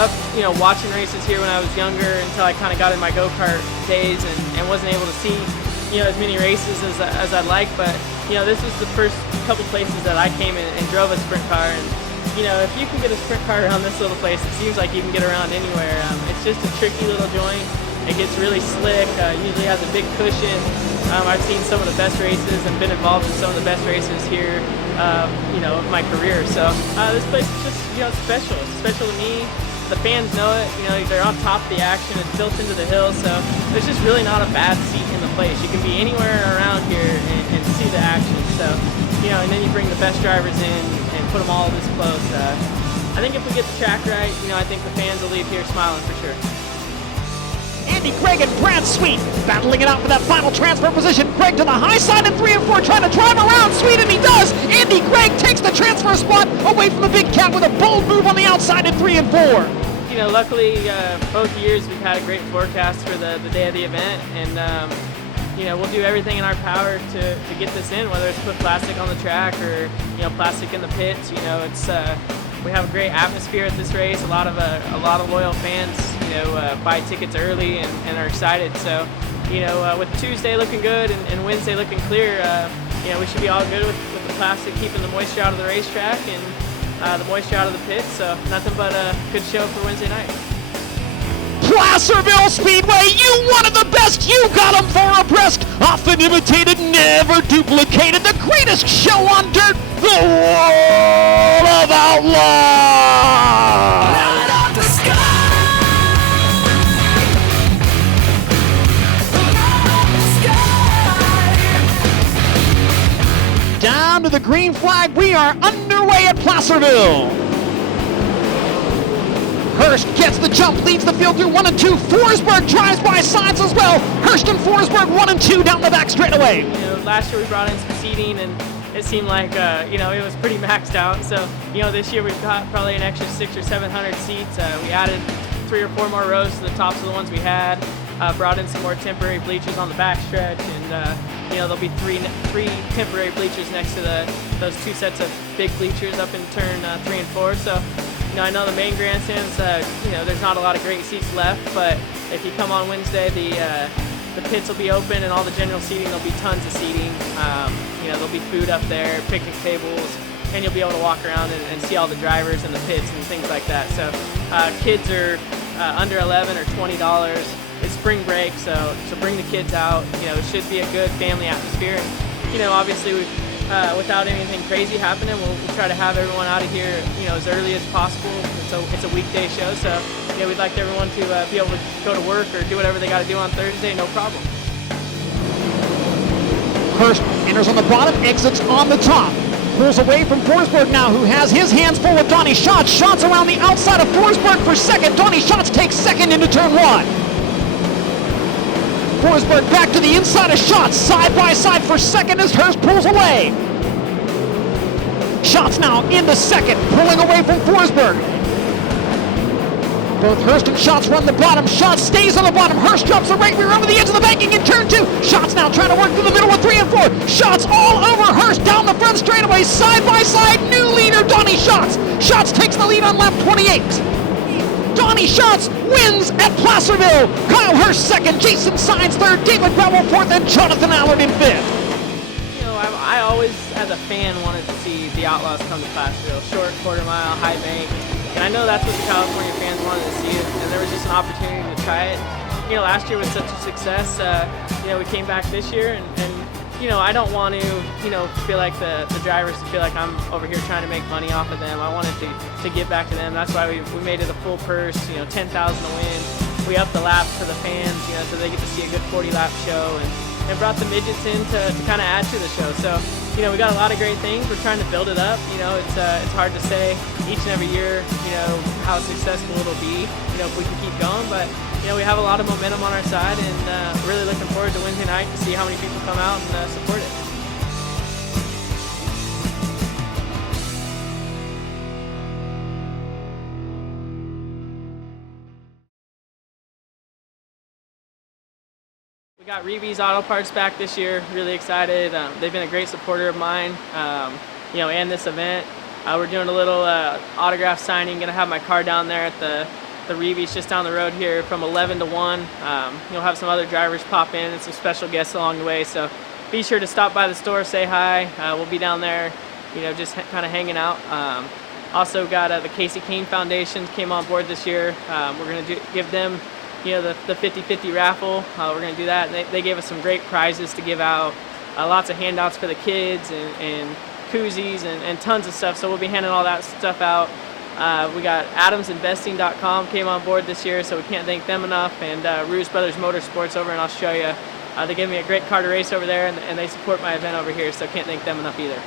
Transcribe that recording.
up, watching races here when I was younger until I kind of got in my go-kart days and wasn't able to see, as many races as I'd like. But, this was the first couple places that I came in and drove a sprint car. And, if you can get a sprint car around this little place, it seems like you can get around anywhere. It's just a tricky little joint. It gets really slick, usually has a big cushion. I've seen some of the best races and been involved in some of the best races here, of my career. So this place is just, special. It's special to me. The fans know it. They're on top of the action. It's built into the hill, so there's just really not a bad seat in the place. You can be anywhere around here and see the action. So, and then you bring the best drivers in and put them all this close. I think if we get the track right, I think the fans will leave here smiling for sure. Andy Craig and Brad Sweet battling it out for that final transfer position. Craig to the high side in 3 and 4, trying to drive around Sweet, and he does. Andy Craig takes the transfer spot away from the big cat with a bold move on the outside in 3 and 4. Luckily, both years we've had a great forecast for the day of the event, and we'll do everything in our power to get this in, whether it's put plastic on the track or plastic in the pits. We have a great atmosphere at this race. A lot of loyal fans, buy tickets early and are excited. So, with Tuesday looking good and Wednesday looking clear, we should be all good with the plastic, keeping the moisture out of the racetrack and the moisture out of the pits. So nothing but a good show for Wednesday night. Placerville Speedway, you wanted the best, you got them for a breast. Often imitated, never duplicated. The greatest show on dirt, the World of Outlaws. Light up the sky. Light up the sky. Down to the green flag, we are underway at Placerville. Hurst gets the jump, leads the field through 1 and 2. Forsberg drives by sides as well. Hurst and Forsberg 1 and 2 down the back straightaway. Last year we brought in some seating and it seemed like it was pretty maxed out. So this year we've got probably an extra 600 or 700 seats. We added 3 or 4 more rows to the tops of the ones we had. Brought in some more temporary bleachers on the back stretch, and there'll be three temporary bleachers next to those 2 sets of big bleachers up in turn 3 and 4. So. I know the main grandstands, there's not a lot of great seats left, but if you come on Wednesday, the pits will be open and all the general seating, there'll be tons of seating. There'll be food up there, picnic tables, and you'll be able to walk around and see all the drivers and the pits and things like that. So kids are under $11 or $20. It's spring break, so bring the kids out. It should be a good family atmosphere. Obviously without anything crazy happening, we'll try to have everyone out of here, as early as possible. It's a weekday show, so we'd like everyone to be able to go to work or do whatever they got to do on Thursday, no problem. Hurst enters on the bottom, exits on the top. Pulls away from Forsberg now, who has his hands full with Donnie Schatz. Schatz around the outside of Forsberg for second. Donnie Schatz takes second into turn 1. Forsberg back to the inside of Schatz, side by side for second as Hurst pulls away. Schatz now into second, pulling away from Forsberg. Both Hurst and Schatz run the bottom. Schatz stays on the bottom. Hurst drops the right rear over the edge of the banking in turn 2. Schatz now trying to work through the middle with 3 and 4. Schatz all over Hurst down the front straightaway, side by side. New leader, Donnie Schatz. Schatz takes the lead on lap 28. Donnie Schatz wins at Placerville. Kyle Hurst second, Jason Sines third, David Browell fourth, and Jonathan Allard in fifth. I always, as a fan, wanted to see the Outlaws come to Placerville. Short, quarter mile, high bank. And I know that's what the California fans wanted to see, and there was just an opportunity to try it. Last year was such a success. We came back this year, and I don't want to, feel like the drivers to feel like I'm over here trying to make money off of them. I wanted to give back to them. That's why we made it a full purse, $10,000 to win. We upped the laps for the fans, so they get to see a good 40-lap show, and brought the midgets in to kind of add to the show. So, we got a lot of great things. We're trying to build it up. It's hard to say each and every year, how successful it'll be, if we can keep going. But, we have a lot of momentum on our side, and really looking forward to Wednesday night to see how many people come out and support it. We got Reeves Auto Parts back this year. Really excited. They've been a great supporter of mine, and this event. We're doing a little autograph signing. Gonna have my car down there at the Reeves just down the road here from 11 to 1. You'll have some other drivers pop in and some special guests along the way. So be sure to stop by the store, say hi. We'll be down there, just kind of hanging out. Also got the Casey Kane Foundation came on board this year. We're going to give them, the 50-50 raffle. We're going to do that. And they gave us some great prizes to give out. Lots of handouts for the kids and koozies and tons of stuff. So we'll be handing all that stuff out. We got AdamsInvesting.com came on board this year, so we can't thank them enough. And Roos Brothers Motorsports over in Australia. They gave me a great car to race over there, and they support my event over here, so can't thank them enough either.